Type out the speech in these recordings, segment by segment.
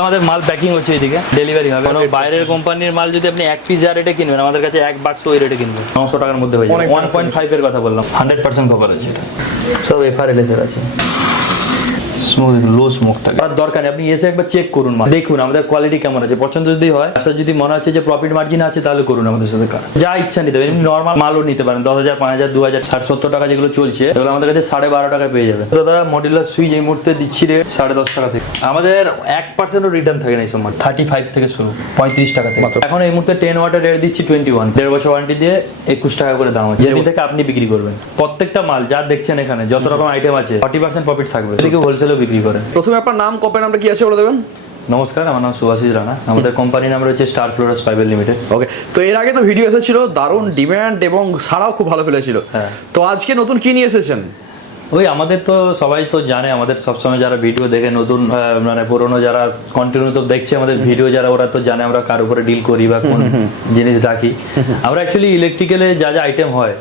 আমাদের মাল প্যাকিং হচ্ছে এইদিকে, ডেলিভারি হবে। বাইরের কোম্পানির মাল যদি আপনি এক পিস যা রেটে কিনবেন, আমাদের কাছে এক বাক্স ওই রেটে কিনবেন 900 টাকার মধ্যে হয়ে যাবে। 1.5 এর কথা বললাম, 100% কভার আছে এটা, সব এফআরএলএস এর আছে। স্মোক, লো স্মোক থাকে। আর দরকার নেই, আপনি এসে একবার চেক করুন, দেখুন আমাদের কোয়ালিটি কেমন আছে। পছন্দ যদি হয়, আচ্ছা যদি মনে হচ্ছে যে প্রফিট মার্জিন আছে, তাহলে করুন আমাদের সাথে কাজ। যা ইচ্ছা নিতে পারেন, নর্মাল মালও নিতে পারেন। 10,000, 5,000, 2,000, 60-70 টাকা যেগুলো চলছে, সেগুলো আমাদের কাছে 12.5 টাকায় পেয়ে যাবে। দাদা মডিউলার সুইচ এই মুহূর্তে দিচ্ছি রেট 10.5 টাকা থেকে। আমাদের 1% রিটার্ন থাকে না এই সময়। 35 থেকে শুরু, 35 টাকা থেকে। এখন এই মুহূর্তে 10 ওয়াটের রেট দিচ্ছি 21, 1.5 বছর ওয়ারেন্টি দিয়ে 21 টাকা করে দাম আছে। যেদিন থেকে আপনি বিক্রি করবেন, প্রত্যেকটা মাল যা দেখছেন এখানে যত রকম আইটেম আছে 40% প্রফিট থাকবে। যদি কেউ হোলসেলও বিক্রি করেন। প্রথমে আপনার নাম, কোম্পানি নামটা কি আছে বলে দেবেন। নমস্কার, আমার নাম সুভাষিস রানা। আমাদের কোম্পানির নাম রয়েছে স্টার ফ্লোরাস প্রাইভেট লিমিটেড। ওকে, তো এর আগে তো ভিডিও এসেছিল, দারুণ ডিমান্ড এবং সারাও খুব ভালো ফেলেছিল। হ্যাঁ। তো আজকে নতুন কি নিয়ে এসেছেন? ওই আমাদের তো সবাই তো জানে, আমাদের সবসময় যারা ভিডিও দেখে, নতুন মানে পুরোনো যারা কন্টিনিউ তো দেখছে আমাদের ভিডিও, যারা ওরা তো জানে আমরা কার উপরে ডিল করি বা কোন জিনিস রাখি। আমরা অ্যাকচুয়ালি ইলেকট্রিক্যালে যা যা আইটেম হয়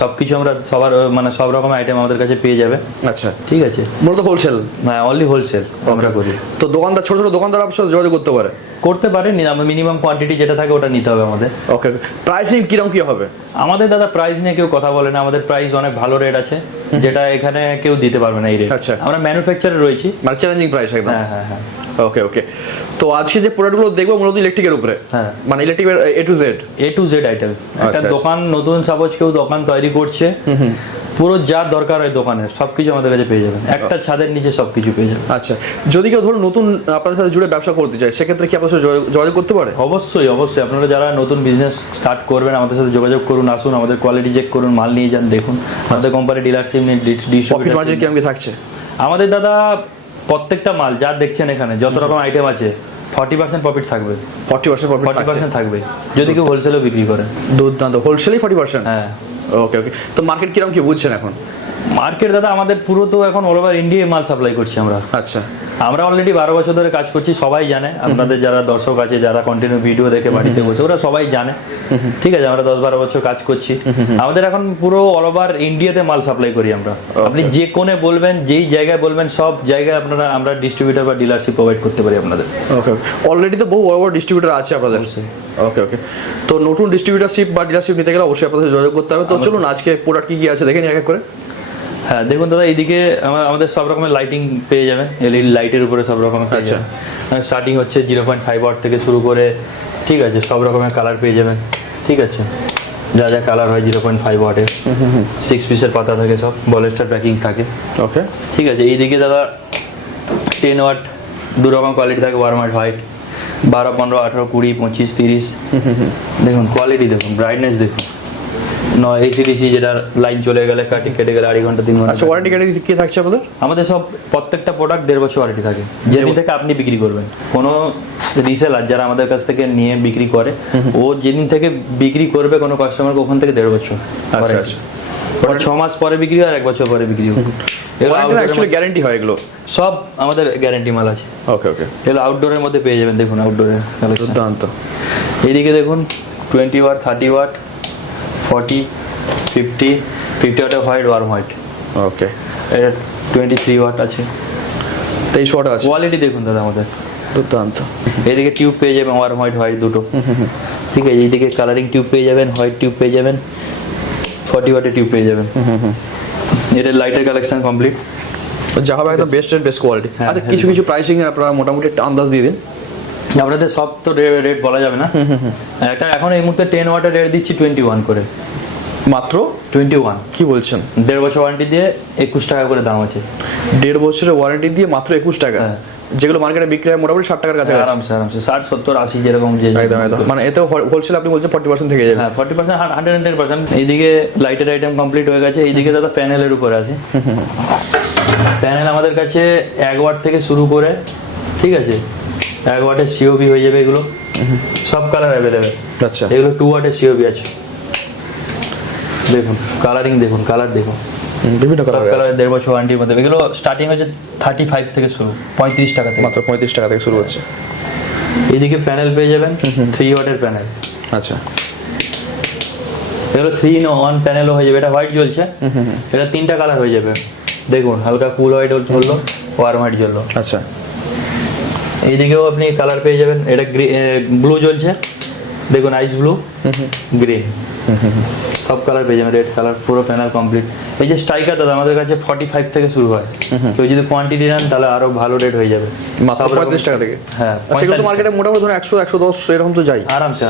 সবকিছু আমরা সবার মানে সব রকম আইটেম আমাদের কাছে পেয়ে যাবে। আচ্ছা, ঠিক আছে। মূলত হোলসেল? হ্যাঁ, অনলি হোলসেল আমরা করি। তো দোকানদার, ছোট ছোট দোকানদার আপনার সাথে যোগাযোগ করতে পারে? করতে পারে, মিনিমাম কোয়ান্টিটি যেটা থাকে ওটা নিতে হবে আমাদের। ওকে, প্রাইসিং কিরকম কি হবে? আমাদের দাদা প্রাইস নিয়ে কেউ কথা বলে না। আমাদের প্রাইস অনেক ভালো রেট আছে, যেটা এখানে কেউ দিতে পারবে না এই রেট। আচ্ছা, আমরা ম্যানুফ্যাকচারে রয়েছি, মানে চ্যালেঞ্জিং প্রাইস একদম। হ্যাঁ হ্যাঁ হ্যাঁ। ওকে ওকে, তো আজকে যে প্রোডাক্টগুলো দেখবো মূলত ইলেকট্রিকের উপরে। হ্যাঁ, মানে ইলেকট্রিকের এ টু জেড আইটেম। একটা দোকান নতুন সাপোজ কেউ দোকান তৈরি করছে, পুরো যা দরকার হয় দোকানের সবকিছু আমাদের কাছে পেয়ে যাবেন। একটা ছাদের নিচে সবকিছু পেয়ে যাবেন। আচ্ছা, যদি কেউ ধরুন নতুন আপনাদের সাথে জুড়ে ব্যবসা করতে চায়, সেক্ষেত্রে কি আপনার সাথে যোগাযোগ করতে পারে? অবশ্যই অবশ্যই, আপনারা যারা নতুন বিজনেস স্টার্ট করবেন আমাদের সাথে যোগাযোগ করুন, আসুন, আমাদের কোয়ালিটি চেক করুন, মাল নিয়ে যান, দেখুন। আমাদের কোম্পানি ডিলারশিপ নিয়ে প্রফিট মার্জিন কেমন থাকছে? আমাদের দাদা প্রত্যেকটা মাল যা দেখছেন এখানে যত রকম আইটেম আছে 40% প্রফিট থাকবে। 40% থাকবে যদি কেউ হোলসেলও বিক্রি করে। দুর্দান্ত, হোলসেলই 40%? হ্যাঁ। ওকে ওকে, তো মার্কেট কিরকম কি বুঝছেন এখন? মার্কেট দাদা আমাদের পুরো তো এখন অল ওভার ইন্ডিয়ায় মাল সাপ্লাই করছি আমরা। আচ্ছা, আমরা অলরেডি 12 বছর ধরে কাজ করছি, সবাই জানে। আপনাদের যারা দর্শক আছে, যারা কন্টিনিউ ভিডিও দেখে বাড়িতে বসে, ওরা সবাই জানে। ঠিক আছে, আমরা 10-12 বছর কাজ করছি। আমাদের এখন পুরো অল ওভার ইন্ডিয়াতে মাল সাপ্লাই করি আমরা। আপনি যে কোণে বলবেন, যেই জায়গায় বলবেন, সব জায়গায় আপনারা আমরা ডিস্ট্রিবিউটর বা ডিলারশিপ প্রোভাইড করতে পারি আপনাদের। ওকে, অলরেডি তো বহু বড় বড় ডিস্ট্রিবিউটর আছে আপনাদের। ওকে ওকে, তো নতুন ডিস্ট্রিবিউটরশিপ বা ডিলারশিপ নিতে গেলে অবশ্যই আপনাদের যোগাযোগ করতে হবে। তো চলুন আজকে প্রোডাক্ট কি কি আছে দেখে নিই এক এক করে। হ্যাঁ দেখুন দাদা, এইদিকে আমাদের সব রকমের লাইটিং পেয়ে যাবেন, এলইডি লাইটের উপরে সব রকমের। আচ্ছা, স্টার্টিং হচ্ছে 0.5 ওয়াট থেকে শুরু করে, ঠিক আছে, সব রকমের কালার পেয়ে যাবেন। ঠিক আছে, যা যা কালার হয় 0.5 ওয়াটের, 6 পিসের পাতা থাকে, সব বলেস্টার প্যাকিং থাকে। ওকে, ঠিক আছে। এইদিকে দাদা 10 ওয়াট, দু রকম কোয়ালিটি থাকে, ওয়ার্ম আর হোয়াইট, 12, 15, 18, 20, 25, 30। দেখুন কোয়ালিটি, দেখুন ব্রাইটনেস, দেখুন। এসিডিসি যেটা লাইন চলে গেলে কেটে গেলে 2.5 ঘন্টা 3 ঘন্টা। আচ্ছা, ওয়ারেন্টি গ্যারান্টি কি থাকছে আপনাদের? আমাদের সব প্রত্যেকটা প্রোডাক্ট 1.5 বছর ওয়ারেন্টি থাকে, যেদিন থেকে আপনি বিক্রি করবেন। কোনো রিসেলার যারা আমাদের কাছ থেকে নিয়ে বিক্রি করে, ও যেদিন থেকে বিক্রি করবে কোনো কাস্টমারকে, ওখান থেকে 1.5 বছর। আচ্ছা আচ্ছা, 6 মাস পরে বিক্রি হয় আর 1 বছর পরে বিক্রি হয়। এগুলো অ্যাকচুয়ালি গ্যারান্টি হয় এগুলো? সব আমাদের গ্যারান্টি মাল আছে। ওকে ওকে, এগুলো আউটডোরের মধ্যে পেয়ে যাবেন। দেখুন আউটডোরের দুর্দান্ত। এইদিকে দেখুন 20 ওয়াট, 30 ওয়াট, 40, 50 ওয়াটের হোয়াইট, ওয়ার্ম হোয়াইট। ওকে, এটা 23 ওয়াট আছে, 23 ওয়াট আছে। কোয়ালিটি দেখুন দাদা আমাদের দুর্দান্ত। এইদিকে টিউব পেয়ে যাবেন, ওয়ার্ম হোয়াইট, হোয়াইট দুটো। ঠিক আছে, এইদিকে কালারিং টিউব পেয়ে যাবেন, হোয়াইট টিউব পেয়ে যাবেন, 40 ওয়াটের টিউব পেয়ে যাবেন। এটা লাইটের কালেকশন কমপ্লিট, যা হবে একদম বেস্ট এন্ড বেস্ট কোয়ালিটি। আচ্ছা, কিছু কিছু প্রাইসিং আপনারা মোটামুটি একটা আন্দাজ দিয়ে দিন। আপনাদের সব তো রেট বলা যাবে না। একটা এখন এই মুহূর্তে 10 ওয়াটের রেট দিচ্ছি 21 করে, মাত্র 21। কি বলছেন? 1.5 বছর ওয়ারেন্টি দিয়ে 21 টাকা করে দাম আছে। 1.5 বছরের ওয়ারেন্টি দিয়ে মাত্র 21 টাকা, যেগুলো মার্কেটে বিক্রি হয় মোটামুটি 60 টাকার কাছাকাছি। আরামসে 60, 70, 80 যেরকম যে। একদম একদম, মানে এতে হোলসেল আপনি বলছেন 40% থেকে যাবে। হ্যাঁ 40%, 110%। এইদিকে লাইটের আইটেম কমপ্লিট হয়ে গেছে। এইদিকে দাদা প্যানেলের উপরে আছে। প্যানেল আমাদের কাছে 1 ওয়াট থেকে শুরু করে, ঠিক আছে, 1 ওয়াটের সিওবি হয়ে যাবে। এগুলো সব কালার অ্যাভেলেবেল। আচ্ছা, এগুলো 2 ওয়াটের সিওবি আছে। দেখুন কালারিং, দেখুন কালার, দেখুন বিভিন্ন কালার। 1.5 বছর ওয়ারেন্টির মধ্যে। এগুলো স্টার্টিং হচ্ছে 35 থেকে শুরু, 35 টাকা থেকে, মাত্র 35 টাকা থেকে শুরু হচ্ছে। এইদিকে প্যানেল পেয়ে যাবেন, 3 ওয়াটের প্যানেল। আচ্ছা, এগুলো 3 in 1 প্যানেলও হয়ে যাবে। এটা হোয়াইট জ্বলছে, এটা 3টা কালার হয়ে যাবে। দেখুন হালকা কুল হোয়াইট জ্বললো, ওয়ার্ম হোয়াইট জ্বললো। আচ্ছা, এইদিকেও আপনি কালার পেয়ে যাবেন, এটা ব্লু জ্বলছে দেখুন, আইস ব্লু, গ্রিন, সব কালার পেয়ে যাবেন, রেড কালার, পুরো প্যানেল কমপ্লিট। এই যে স্ট্রাইকার দাদা আমাদের কাছে 45 থেকে শুরু হয়, কেউ যদি কোয়ান্টিটি নেন তাহলে আরো ভালো রেট হয়ে যাবে, মাত্র 35 টাকা থেকে। হ্যাঁ, সেগুলো তো মার্কেটে মোটামুটি ধরুন 100 110 এরকম তো যাই আরামসে।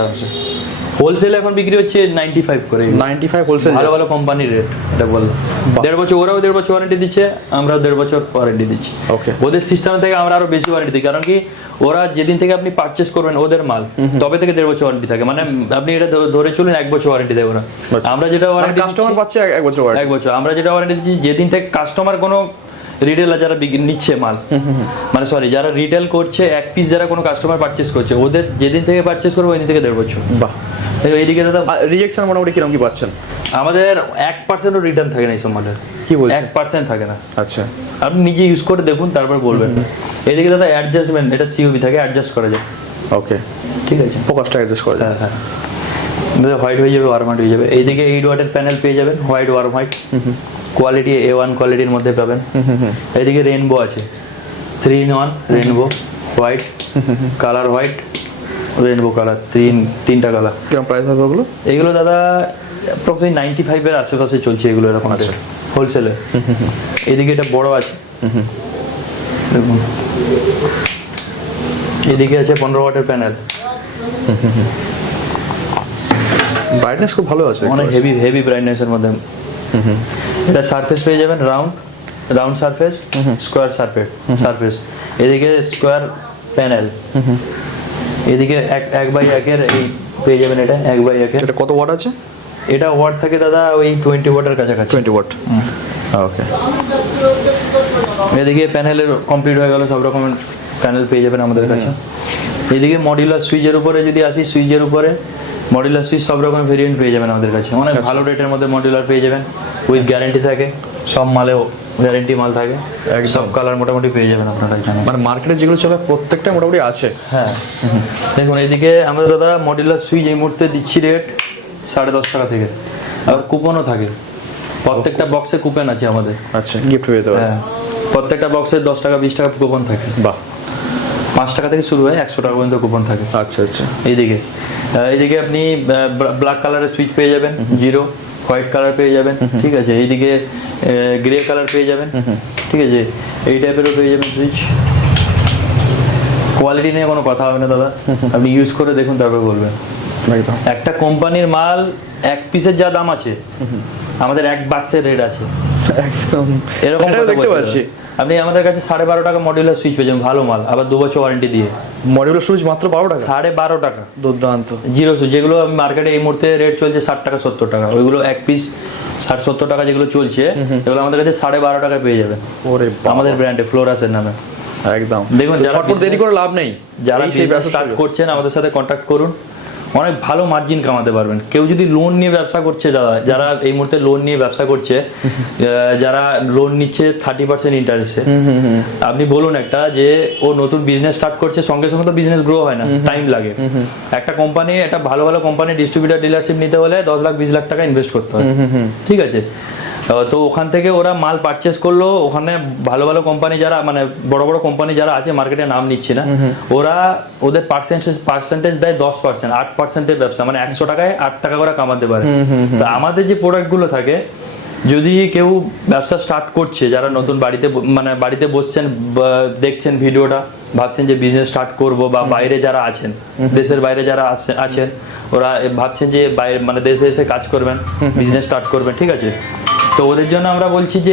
হোলসেল এখন বিক্রি হচ্ছে 95 করে, 95 হোলসেল, ভালো ভালো কোম্পানির রেট। এটা বললাম 1.5 বছর, ওরাও 1.5 বছর ওয়ারেন্টি দিচ্ছে, আমরাও 1.5 বছর ওয়ারেন্টি দিচ্ছি। ওকে, ওদের সিস্টেম থেকে আমরা আরো বেশি ওয়ারেন্টি দিই, কারণ কি ওরা যেদিন থেকে আপনি পারচেস করবেন ওদের মাল, তবে থেকে 1.5 বছর ওয়ারেন্টি থাকে, মানে আপনি এটা ধরে চলুন 1 বছর ওয়ারেন্টি দেয় ওরা। আমরা যেটা ওয়ারেন্টি কাস্টমার পাচ্ছে 1 বছর ওয়ারেন্টি, 1 বছর আমরা যেটা ওয়ারেন্টি দিচ্ছি, যেদিন থেকে কাস্টমার কোনো রিটেলার যারা নিচ্ছে মাল, মানে সরি যারা রিটেল করছে, এক পিস যারা কোনো কাস্টমার পারচেস করছে, ওদের যেদিন থেকে পারচেস করবে ওই দিন থেকে 1.5 বছর। বাহ, এইদিকে দাদা রিজেকশন মোটামুটি কিরকম কি পাচ্ছেন? আমাদের 1%ও রিটার্ন থাকে না এইসব মালের। কি বলছেন? 1% থাকে না। আচ্ছা, আপনি নিজে ইউজ করে দেখুন তারপর বলবেন। এইদিকে দাদা অ্যাডজাস্টমেন্ট, এটা সিওবি থাকে, অ্যাডজাস্ট করা যায়। ওকে, ঠিক আছে, ফোকাসটা অ্যাডজাস্ট করা যায়। হ্যাঁ হ্যাঁ, দাদা হোয়াইট হয়ে যাবে, ওয়ার্ম হোয়াইট হয়ে যাবে। এইদিকে 8 ওয়াটের প্যানেল পেয়ে যাবেন, white worm white, quality A1 কোয়ালিটির মধ্যে পাবেন। এইদিকে রেইনবো আছে, 3 in 1 rainbow, white colour, white rainbow colour, তিনটা কালার। কিরকম প্রাইস হবে ওগুলো? এগুলো দাদা অ্যাপ্রক্সিমেটলি 95 এর আশেপাশে চলছে এগুলো, এরকম আছে হোলসেলে। এদিকে এটা বড় আছে দেখুন, এদিকে আছে 15 ওয়াটের প্যানেল, ব্রাইটনেস খুব ভালো আছে, অনেক হেভি ব্রাইটনেসের মধ্যে। এটা সারফেস পেয়ে যাবেন, রাউন্ড সারফেস, স্কোয়ার সারফেস। এদিকে স্কোয়ার প্যানেল, এদিকে 1/1 এর এই পেয়ে যাবেন, এটা 1/1 এর। এটা কত ওয়াট আছে? এটা ওয়াট থাকে দাদা ওই 20 ওয়াটের কাছাকাছি। 20 ওয়াট, ওকে। এদিকে প্যানেলের কমপ্লিট হয়ে গেল, সব রকমের প্যানেল পেয়ে যাবেন আমাদের কাছে। এদিকে মডিউলার সুইচের উপরে যদি আসি, সুইচের উপরে মডিউলার সুইচ সব রকমের ভেরিয়েন্ট পেয়ে যাবেন আমাদের কাছে, অনেক ভালো রেটের মধ্যে মডিউলার পেয়ে যাবেন, উইথ গ্যারান্টি থাকে, সব মালেও গ্যারান্টি মাল থাকে, সব কালার মোটামুটি পেয়ে যাবেন আপনারা এখানে। মানে মার্কেটে যেগুলো চলে প্রত্যেকটা মোটামুটি আছে। হ্যাঁ, দেখুন এদিকে আমরা দাদা মডিউলার সুইচ এই মুহূর্তে দিচ্ছি রেট 10.5 টাকা থেকে, আর কুপনও থাকে, প্রত্যেকটা বক্সে কুপন আছে আমাদের। আচ্ছা, গিফট পেয়ে যেতে পারে। হ্যাঁ, প্রত্যেকটা বক্সে 10 টাকা 20 টাকা কুপন থাকে। বাহ, 5 টাকা থেকে শুরু হয়, 100 টাকা পর্যন্ত কুপন থাকে। আচ্ছা আচ্ছা। এইদিকে আপনি ব্ল্যাক কালারের সুইচ পেয়ে যাবেন, 0 হোয়াইট কালার পেয়ে যাবেন, ঠিক আছে। এইদিকে গ্রে কালার পেয়ে যাবেন, ঠিক আছে। এই টাইপেরও পেয়ে যাবেন সুইচ। কোয়ালিটি নিয়ে কোনো কথা হবে না দাদা, আপনি ইউজ করে দেখুন তারপর বলবেন। একদম, একটা কোম্পানির মাল এক পিসের যা দাম আছে, আমাদের 1 বাক্সের রেট আছে একদম এরকম দেখতে পাচ্ছি। আপনি আমাদের কাছে 12.5 টাকা মডিউলার সুইচ পেয়ে যাবেন, ভালো মাল, আবার 2 বছর ওয়ারেন্টি দিয়ে। মডিউলার সুইচ মাত্র 12 টাকা? 12.5 টাকা, দুর্দান্ত। জিরো সুইচ যেগুলো মার্কেটে এই মুহূর্তে রেট চলছে 60 টাকা 70 টাকা, ওইগুলো এক পিস 60-70 টাকা যেগুলো চলছে, এগুলো আমাদের কাছে 12.5 টাকা পেয়ে যাবেন। ওরে আমাদের ব্র্যান্ডে ফ্লোরাসের নামে। একদম, দেখুন যারা দেরি করে লাভ নেই, যারা সেই ব্যবসা স্টার্ট করছেন আমাদের সাথে কন্ট্যাক্ট করুন, অনেক ভালো মার্জিন কামাতে পারবেন। কেউ যদি লোন নিয়ে ব্যবসা করছে দাদা, যারা এই মুহূর্তে লোন নিয়ে ব্যবসা করছে, যারা লোন নিচ্ছে 30% ইন্টারেস্টে, আপনি বলুন একটা যে ও নতুন বিজনেস স্টার্ট করছে, সঙ্গে সঙ্গে তো বিজনেস গ্রো হয় না, টাইম লাগে। একটা কোম্পানি, একটা ভালো ভালো কোম্পানি ডিস্ট্রিবিউটার ডিলারশিপ নিতে হলে 10 লাখ 20 লাখ টাকা ইনভেস্ট করতে হয়, ঠিক আছে। তো ওখান থেকে ওরা মাল পারচেস করলো, ওখানে ভালো ভালো কোম্পানি যারা, মানে বড় বড় কোম্পানি যারা আছে, মার্কেটে নাম নিচ্ছে না, ওরা ওদের পার্সেন্টেজ দেয় 10%, 8%-এর ব্যবসা, মানে 100 টাকায় 8 টাকা করে কামাতে পারে। তো আমাদের যে প্রোডাক্টগুলো থাকে, যদি কেউ ব্যবসা স্টার্ট করছে, যারা নতুন বাড়িতে বসছেন, দেখছেন ভিডিওটা, ভাবছেন যে বিজনেস স্টার্ট করব, বা বাইরে যারা আছেন, দেশের বাইরে যারা আছেন, ওরা ভাবছেন যে বাইরে মানে দেশে এসে কাজ করবেন, বিজনেস স্টার্ট করবেন, ঠিক আছে। তো ওদের জন্য আমরা বলছি যে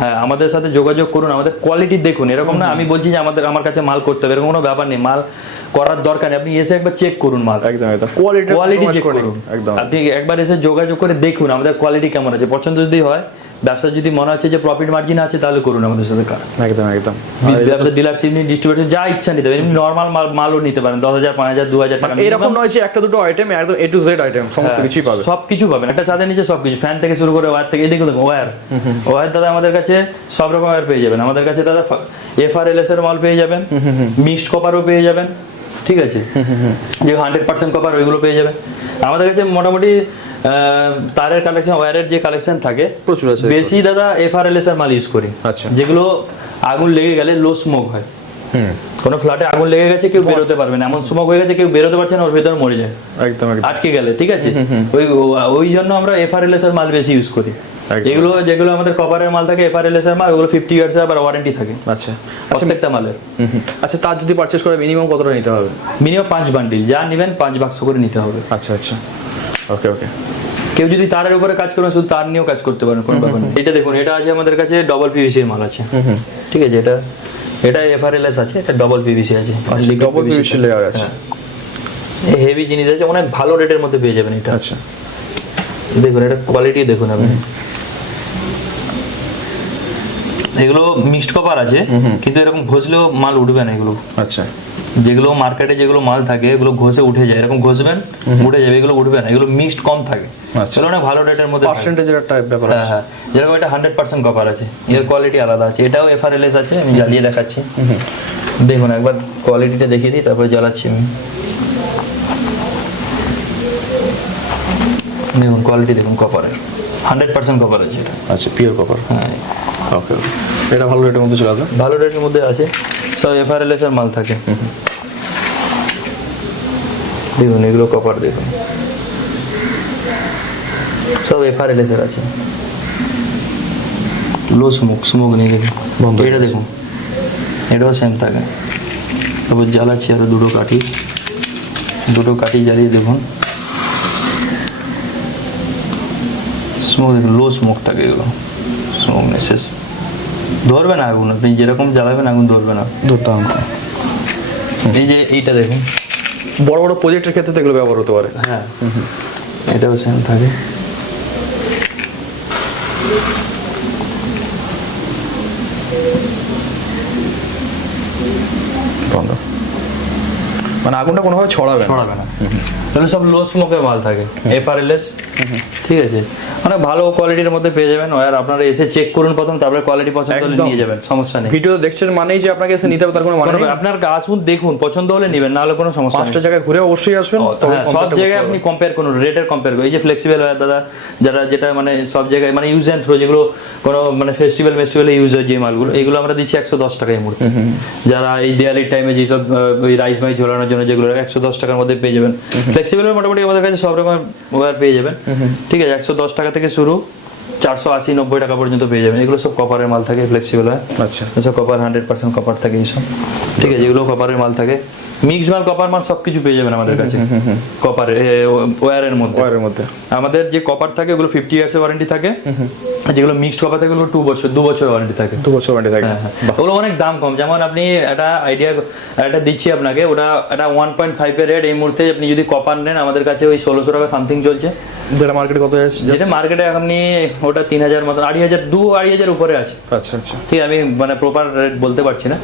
হ্যাঁ, আমাদের সাথে যোগাযোগ করুন, আমাদের কোয়ালিটি দেখুন। এরকম না আমি বলছি যে আমার কাছে মাল করতে হবে, এরকম কোনো ব্যাপার নেই, মাল করার দরকার নেই, আপনি এসে একবার চেক করুন মাল, একদম একদম কোয়ালিটি চেক করুন, আপনি একবার এসে যোগাযোগ করে দেখুন আমাদের কোয়ালিটি কেমন আছে। পছন্দ যদি হয়, ব্যবসা যদি মনে হচ্ছে যে প্রফিট মার্জিন আছে, তাহলে করুন আমাদের সাথে কাজ। একদম একদম, ব্যবসা ডিলারশিপ নিয়ে ডিস্ট্রিবিউটর যা ইচ্ছা নিতে পারেন, এমনি নরমাল মালও নিতে পারেন, 10,000 5,000 2,000 টাকা। এরকম নয় যে একটা দুটো আইটেম, একদম A to Z আইটেম, সমস্ত কিছুই পাবেন, সব কিছু পাবেন একটা ছাদের নিচে, সব কিছু, ফ্যান থেকে শুরু করে ওয়্যার থেকে, এদিকে দেখুন ওয়্যার দাদা আমাদের কাছে সব রকম ওয়্যার পেয়ে যাবেন। আমাদের কাছে দাদা FRLS এর মাল পেয়ে যাবেন, মিক্সড কপারও পেয়ে যাবেন, ঠিক আছে, যে 100% কপার, ওইগুলো পেয়ে যাবেন আমাদের কাছে। মোটামুটি তারের কালেকশন, ওয়্যারের যে কালেকশন থাকে প্রচুর আছে। বেশি দাদা FRLS এর মাল ইউজ করি, আচ্ছা, যেগুলো আগুন লেগে গেলে লো স্মোক হয়, কোনো ফ্ল্যাটে আগুন লেগে গেছে কেউ বেরোতে পারবে না, এমন স্মোক হয়ে গেছে কেউ বেরোতে পারছে না, ওর ভেতর মরে যায় একদম একদম। আটকে গেলে, ঠিক আছে। ওই জন্য আমরা এফআরএলএস এর মাল বেশি ইউজ করি। একদম। এগুলো যেগুলো আমাদের কপারের মাল থাকে এফআরএলএস এর মাল, ওগুলো 50 ইয়ার্স আবার ওয়ারেন্টি থাকে আচ্ছা প্রত্যেকটা মালের। আচ্ছা, তার যদি পারচেজ করে মিনিমাম কতটা নিতে হবে? মিনিমাম 5 বান্ডিল, যা নেবেন 5 বাক্স করে নিতে হবে। আচ্ছা আচ্ছা, ওকে ওকে। কেউ যদি তারের উপরে কাজ করবেন শুধু তার নিয়েও কাজ করতে পারেন, কোনো ব্যাপার নেই। এটা দেখুন, এটা আছে আমাদের কাছে ডবল পিভিসি এর মাল আছে, ঠিক আছে। এটা এফআরএলএস আছে, এটা ডবল পিভিসি আছে, ডবল পিভিসি লেয়ার আছে। এই হেভি জিনিস আছে, অনেক ভালো রেটের মধ্যে পেয়ে যাবেন এটা। আচ্ছা, দেখুন এটা কোয়ালিটি দেখুন আপনি। এগুলো মিক্সড কপার আছে, কিন্তু এরকম ঘষলেও মাল উঠবে না এগুলো। আচ্ছা, যেগুলো মার্কেটে যেগুলো মাল থাকে এগুলো ঘষে উঠে যায়, এরকম ঘষবেন উঠে যাবে, এগুলো উঠবে না, এগুলো মিক্সড কম থাকে। আচ্ছা, এগুলো অনেক ভালো রেটের মধ্যে থাকে। পার্সেন্টেজের একটা ব্যাপার হ্যাঁ আছে। হ্যাঁ, যেরকম এটা 100% কপার আছে, এর কোয়ালিটি আলাদা আছে। এটাও এফআরএলএস আছে, আমি জ্বালিয়ে দেখাচ্ছি। দেখুন একবার কোয়ালিটিটা দেখিয়ে দিই, তারপরে জ্বালাচ্ছি আমি। দেখুন কোয়ালিটি দেখুন কপারের, 100% কপার আছে এটা। আচ্ছা, পিওর কপার। হ্যাঁ, ওকে ওকে, এটা ভালো রেটের মধ্যে চলে আসবে। ভালো রেটের মধ্যে আছে, সব এফআরএলএস এর মাল থাকে। দেখুন এগুলো কপার, দেখুন সব এফআরএলএস এর আছে। লো স্মোক নেই, দেখুন বন্ধ হয়ে এটা গেছে। দেখুন, এটাও সেম থাকে। তারপর জ্বালাচ্ছি আরো দুটো কাঠি জ্বালিয়ে দেখুন, স্মোক দেখুন, লো স্মোক থাকে এগুলো, স্মোক নেই, শেষ। ধরবে না আগুন, আপনি যেরকম জ্বালাবেন আগুন ধরবে না। দুর্দান্ত। এই যে এইটা দেখুন, বড় বড় প্রজেক্টের ক্ষেত্রে তো এগুলো ব্যবহার হতে পারে। হ্যাঁ এটাও সেম থাকে। বন্ধ, মানে আগুনটা কোনোভাবে ছড়াবে না, তাহলে সব লো স্মোকের মাল থাকে এফআরএলএস, ঠিক আছে। মানে ভালো কোয়ালিটির মধ্যে পেয়ে যাবেন। আর আপনারা এসে চেক করুন প্রথম, তারপরে কোয়ালিটি পছন্দ হলে একদম। নিয়ে যাবেন, সমস্যা নেই। ভিডিও দেখছেন মানেই যে আপনাকে এসে নিতে হবে তার কোনো মানে নেই। আপনার আসুন দেখুন, পছন্দ হলে নেবেন, না হলে কোনো সমস্যা নেই। 5টা জায়গায় ঘুরে অবশ্যই আসবেন, তবে হ্যাঁ, সব জায়গায় আপনি কম্পেয়ার করুন, রেটের কম্পেয়ার করুন। এই যে ফ্লেক্সিবল হয় দাদা, যেটা মানে সব জায়গায় মানে ইউজ অ্যান্ড থ্রো, যেগুলো কোনো মানে ফেস্টিভ্যালে ইউজ হয় যে মালগুলো, এইগুলো আমরা দিচ্ছি 110 টাকায় মুহূর্তে। যারা এই দিওয়ালির টাইমে যেসব ওই রাইস মাই ঝোলানোর জন্য যেগুলো 110 টাকার মধ্যে পেয়ে যাবেন। ফ্লেক্সিবলের মোটামুটি আমাদের কাছে সব রকম ওয়্যার পেয়ে যাবেন, ঠিক আছে। 110 টাকা থেকে শুরু, 480-90 টাকা পর্যন্ত পেয়ে যাবেন। এগুলো সব কপারের মাল থাকে, ফ্লেক্সিবল হয়। আচ্ছা, সব কপার, 100% কপার থাকে এইসব, ঠিক আছে। যেগুলো কপারের মাল থাকে, মিক্স মাল, কপার মাল সবকিছু পেয়ে যাবেন আমাদের কাছে কপারের ওয়্যারের মধ্যে। আমাদের যে কপার থাকে ওগুলো 50 ইয়ার্স এর ওয়ারেন্টি থাকে, আর যেগুলো মিক্সড কপার থাকে ওগুলো 2 বছর ওয়ারেন্টি থাকে। 2 বছর ওয়ারেন্টি থাকে। ওগুলো অনেক দাম কম। যেমন আপনি একটা আইডিয়া একটা দিচ্ছি আপনাকে, ওটা একটা 1.5 এর রেট এই মুহূর্তে আপনি যদি কপার নেন আমাদের কাছে ওই 1600 টাকা সামথিং চলছে। যেটা মার্কেটে কত আছে? যেটা মার্কেটে আপনি ওটা 3000 মতো, 2-2.5 উপরে আছে। আচ্ছা আচ্ছা, ঠিক, আমি মানে প্রপার রেট বলতে পারছি না।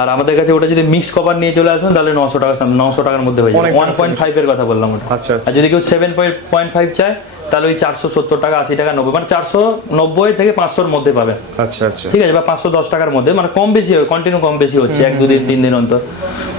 আর আমাদের কাছে ওটা যদি মিক্সড কভার নিয়ে চলে আসবেন তাহলে 900 টাকার মধ্যে হয়ে যাবে। 1.5 এর কথা বললাম ওটা। আচ্ছা আচ্ছা। আর যদি কেউ 7.5 চায় তাহলে ওই 470 টাকা, 80 টাকা, 90, মানে 490 থেকে 500 মধ্যে পাবেন। আচ্ছা আচ্ছা, ঠিক আছে, বা 510 টাকার মধ্যে, মানে কম বেশি হয়, কন্টিনিউ কম বেশি হচ্ছে 1-2 দিন 3 দিন অন্তর।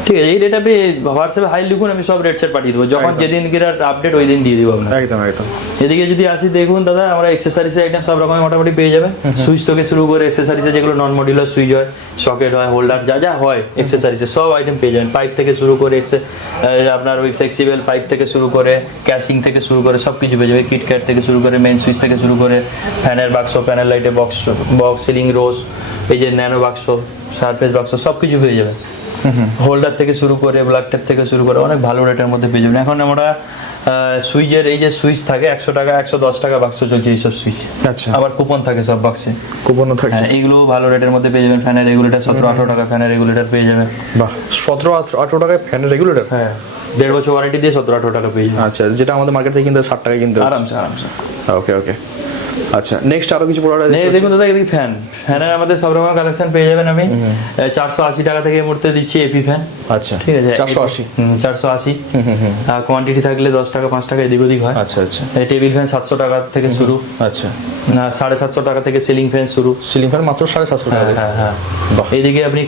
ঠিক আছে, এই রেট আপনি হোয়াটসঅ্যাপে হাই লিখুন, আমি সব রেট সেট পাঠিয়ে দেবো। যখন যেদিন গিরার আপডেট ওই দিন দিয়ে দিব আপনার। একদম একদম। এদিকে যদি আসি দেখুন দাদা, আমরা এক্সেসরিজের আইটেম সব রকমের মোটামুটি পেয়ে যাবেন। সুইচ থেকে শুরু করে এক্সেসরিজে যেগুলো নন মডিউলার সুইচ হয়, সকেট হয়, হোল্ডার, যা হয় এক্সেসরিজে সব আইটেম পেয়ে যাবেন। পাইপ থেকে শুরু করে আপনার ওই ফ্লেক্সিবল পাইপ থেকে শুরু করে ক্যাসিং থেকে শুরু করে সব কিছু পেয়ে যাবে। কিটক্যাট থেকে শুরু করে মেইন সুইচ থেকে শুরু করে ফ্যানের বাক্স, প্যানেল লাইটের বক্স, সিলিং রোজ, এই যে ন্যানো বাক্স, সারফেস বাক্স, সব কিছু পেয়ে যাবেন। হোল্ডার থেকে শুরু করে ব্লাড টেপ থেকে শুরু করে অনেক ভালো রেটের মধ্যে পেয়ে যাবেন। এখন আমরা সুইচের এই যে সুইচ থাকে 100 টাকা, 110 টাকা বাক্স চলছে এইসব সুইচ। আচ্ছা, আবার কুপন থাকে সব বাক্সে, কুপনও থাকছে। এইগুলো ভালো রেটের মধ্যে পেয়ে যাবেন। ফ্যানের রেগুলেটর 17-18 টাকা ফ্যানের রেগুলেটর পেয়ে যাবেন। বাহ, 17-18 টাকায় ফ্যান রেগুলেটর? হ্যাঁ, 1.5 বছর ওয়ারেন্টি দিয়ে 17-18 টাকা পেয়ে যাবেন। আচ্ছা, যেটা আমাদের মার্কেট থেকে কিনতে 60 টাকায় কিনতে আরামসে। ওকে ওকে। আচ্ছা, নেক্সট আরো কিছু প্রোডাক্ট আছে? দেখুন দাদা, এদিকে ফ্যানের আমাদের সব রকম কালেকশন পেয়ে যাবেন। আমি 480 টাকা থেকে এই মুহূর্তে দিচ্ছি এপি ফ্যান। আচ্ছা, ঠিক আছে, 480। 480। আর কোয়ান্টিটি থাকলে 10 টাকা 5 টাকা এদিক ওদিক হয়। আচ্ছা আচ্ছা। এই টেবিল ফ্যান 700 টাকা থেকে শুরু। আচ্ছা, 750 টাকা থেকে সিলিং ফ্যান শুরু। সিলিং ফ্যান মাত্র 750 টাকা। হ্যাঁ। এদিকে আপনি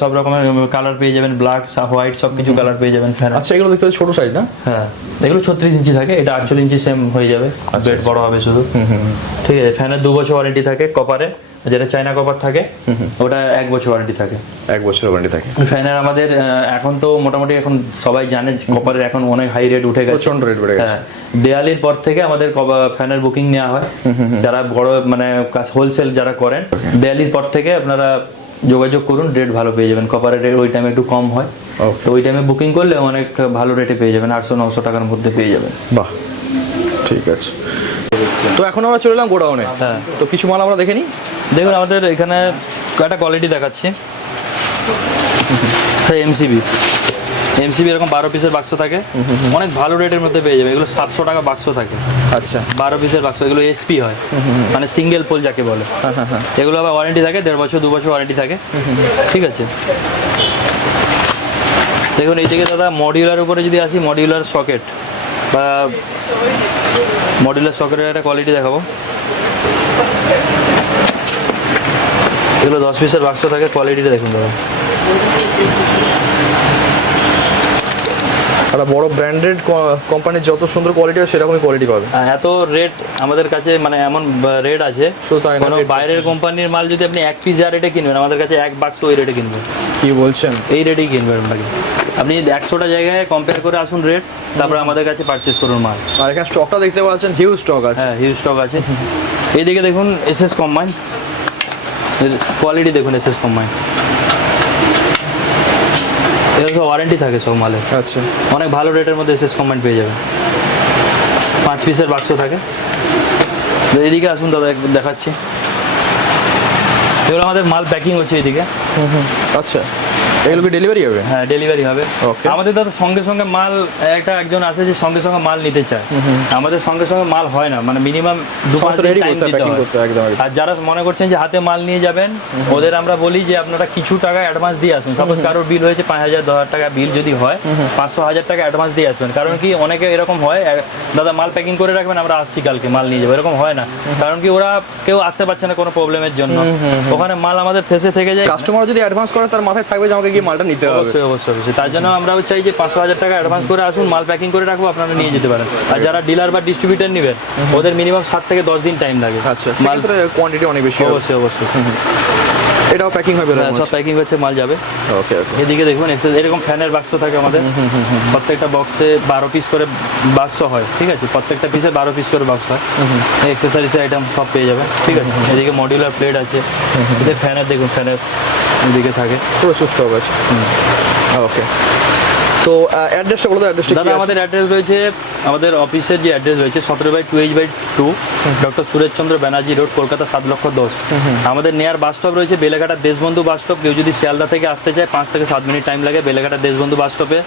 সব রকমের কালার পেয়ে যাবেন, ব্ল্যাক, হোয়াইট, সব কিছু কালার পেয়ে যাবেন ফ্যান। আচ্ছা, এগুলো দেখতে ছোট সাইজ না? হ্যাঁ, এগুলো 36 ইঞ্চি থাকে, এটা 48 ইঞ্চি সেম হয়ে যাবে, বেড বড় হবে শুধু। ঠিক আছে, ফ্যানের 2 বছর ওয়ারেন্টি থাকে কপারে, যেটা চায়না কপার থাকে, ওটা 1 বছর ওয়ারেন্টি থাকে। 1 বছর ওয়ারেন্টি থাকে। ফ্যানের আমাদের এখন তো মোটামুটি এখন সবাই জানে কপারের এখন অনেক হাই রেট উঠে গেছে, প্রচন্ড রেট বেড়ে গেছে। দেওয়ালির পর থেকে আমাদের ফ্যানের বুকিং নেওয়া হয়, যারা বড় মানে হোলসেল যারা করেন, দেওয়ালির পর থেকে আপনারা যোগাযোগ করুন, রেট ভালো পেয়ে যাবেন। কপারের রেট ওই টাইমে একটু কম হয়, তো ওই টাইমে বুকিং করলে অনেক ভালো রেটে পেয়ে যাবেন, 800-900 টাকার মধ্যে পেয়ে যাবেন। বাহ, ঠিক আছে। তো এখন আমরা চলে এলাম গোডাউনে। হ্যাঁ, তো কিছু মাল আমরা দেখে নিই। দেখুন আমাদের এখানে একটা কোয়ালিটি দেখাচ্ছি, এমসিবি এরকম 12 পিসের বাক্স থাকে, অনেক ভালো রেটের মধ্যে পেয়ে যাবে। এগুলো 700 টাকা বাক্স থাকে। আচ্ছা, 12 পিসের বাক্স, এগুলো এসপি হয়, মানে সিঙ্গেল পোল যাকে বলে। এগুলো আবার ওয়ারেন্টি থাকে 1.5 বছর 2 বছর ওয়ারেন্টি থাকে, ঠিক আছে। দেখুন এই দিকে দাদা মডিউলার উপরে যদি আসি, মডিউলার সকেট বা মডিউলার সকেটের একটা কোয়ালিটি দেখাবো। এগুলো 10 পিসের বাক্স থাকে, কোয়ালিটিটা দেখুন দাদা। একটা বড় ব্র্যান্ডেড কোম্পানির যত সুন্দর কোয়ালিটি হয় সেরকমই কোয়ালিটি পাবে। এত রেট আমাদের কাছে, মানে এমন রেট আছে, শুধু তাই না, কোনো বাইরের কোম্পানির মাল যদি আপনি 1 পিস যা রেটে কিনবেন, আমাদের কাছে 1 বাক্স ওই রেটে কিনবেন। কি বলছেন? এই রেটেই কিনবেন আপনাকে। আপনি 100টা জায়গায় কম্পেয়ার করে আসুন রেট, তারপরে আমাদের কাছে পারচেস করুন মাল। আর এখানে স্টকটা দেখতে পাচ্ছেন, হিউজ স্টক আছে। হ্যাঁ, হিউজ স্টক আছে। এইদিকে দেখুন এসএস কম্বাইন, কোয়ালিটি দেখুন এসএস কম্বাইন, এর সব ওয়ারেন্টি থাকে সব মালে। আচ্ছা, অনেক ভালো রেটের মধ্যে এসএস কম্বাইন পেয়ে যাবেন। 5 পিসের বাক্স থাকে। এইদিকে আসুন দাদা, দেখাচ্ছি। এগুলো আমাদের মাল প্যাকিং হচ্ছে এইদিকে। আচ্ছা, এগুলো কি ডেলিভারি হবে? হ্যাঁ, ডেলিভারি হবে। Okay. আমাদের দাদা সঙ্গে সঙ্গে মাল, একজন আছে যে সঙ্গে সঙ্গে মাল নিতে চায়, আমাদের সঙ্গে সঙ্গে মাল হয় না, মানে মিনিমাম 2-5 দিন টাইম দিতে হয়। আর যারা মনে করছেন যে হাতে মাল নিয়ে যাবেন, ওদের আমরা বলি যে আপনারা কিছু টাকা অ্যাডভান্স দিয়ে আসুন। সাপোজ কারোর বিল হয়েছে 5,000-10,000 টাকা বিল যদি হয়, 500-1000 টাকা অ্যাডভান্স দিয়ে আসবেন। কারণ কি অনেকে এরকম হয়, দাদা মাল প্যাকিং করে রাখবেন, আমরা আসছি কালকে মাল নিয়ে যাবো, এরকম হয় না। কারণ কি ওরা কেউ আসতে পারছে না কোনো প্রবলেমের জন্য, ওখানে মাল আমাদের ফেসে থেকে যায়। কাস্টমার যদি অ্যাডভান্স করে তার মাথায় থাকবে যে আমাকে গিয়ে মালটা নিতে হবে। অবশ্যই অবশ্যই অবশ্যই। তার জন্য আমরাও চাই যে 500-1000 টাকা অ্যাডভান্স করে আসুন, মাল প্যাকিং করে রাখবো, আপনারা নিয়ে যেতে পারেন। আর যারা ডিলার বা ডিস্ট্রিবিউটার নেবেন, ওদের মিনিমাম 7 থেকে 10 দিন টাইম লাগে। আচ্ছা, সেক্ষেত্রে কোয়ান্টিটি অনেক বেশি হবে। অবশ্যই অবশ্যই। এটাও প্যাকিং হবে? সব প্যাকিং হচ্ছে, মাল যাবে। ওকে ওকে। এদিকে দেখুন এরকম ফ্যানের বাক্স থাকে আমাদের, প্রত্যেকটা বক্সে 12 পিস করে বাক্স হয়, ঠিক আছে। প্রত্যেকটা পিসে 12 পিস করে বাক্স হয়। এক্সেসরিজ আইটেম সব পেয়ে যাবেন, ঠিক আছে। এদিকে মডিউলার প্লেট আছে, এদিকে ফ্যানের দেখুন, ফ্যানের এদিকে থাকে প্রচুর স্টক আছে। ওকে, তো অ্যাড্রেসটা বলো তো। অ্যাড্রেসটা দাদা আমাদের অ্যাড্রেস রয়েছে, আমাদের অফিসের যে অ্যাড্রেস রয়েছে 17/2H/2 doctor Sureshchandra Banerjee road, Kolkata 7,10,000। আমাদের নেয়ার বাস স্টপ রয়েছে বেলেঘাটা দেশবন্ধু বাস স্টপ। কেউ যদি শিয়ালদা থেকে আসতে চায় 5 থেকে 7 মিনিট টাইম লাগে। বেলেঘাটা দেশবন্ধু বাস স্টপে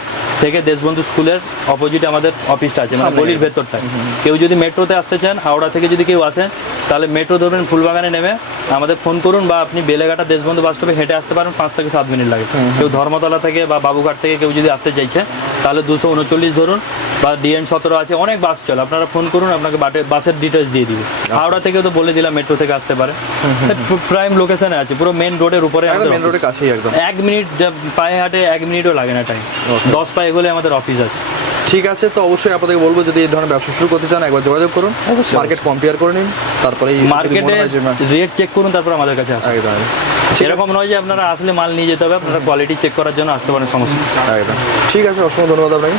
থেকে দেশবন্ধু স্কুলের অপোজিটে আমাদের অফিসটা আছে, মানে গলির ভেতরটায়। কেউ যদি মেট্রোতে আসতে চান, হাওড়া থেকে যদি কেউ আসেন, তাহলে মেট্রো ধরবেন, ফুলবাগানে নেমে আমাদের ফোন করুন, বা আপনি বেলেঘাটা দেশবন্ধু বাস স্টপে হেঁটে আসতে পারেন, 5 থেকে 7 মিনিট লাগে। কেউ ধর্মতলা থেকে বা বাবুঘাট থেকে কেউ যদি আসতে চাইছে, তাহলে 239 ধরুন, বা DN17 আছে, অনেক বাস চলে। আপনারা ফোন করুন, আপনাকে বাসের ডিটেলস দিয়ে দিবে। হাওড়া থেকে তো বলে দিলাম, মেট্রো থেকে আসতে পারে। প্রাইম লোকেশনে আছে, পুরো মেন রোডের উপরে, মেন রোডের কাছেই একদম। 1 মিনিট পায়ে হাঁটে, 1 মিনিটও লাগে না টাইম। 10 পায়ে গেলে আমাদের অফিস আছে। ঠিক আছে, তো অবশ্যই আপনাদেরকে বলবো যদি এই ধরনের ব্যবসা শুরু করতে চান, একবার যোগাযোগ করুন, মার্কেট কম্পেয়ার করে নিন, তারপরে মার্কেটে রেট চেক করুন, তারপর আমাদের কাছে আসুন। একদম। এরকম নয় যে আপনারা আসলে মাল নিয়ে যেতে হবে, আপনারা কোয়ালিটি চেক করার জন্য আসতে পারেন, সমস্যা। একদম ঠিক আছে, অসংখ্য ধন্যবাদ আপনাকে।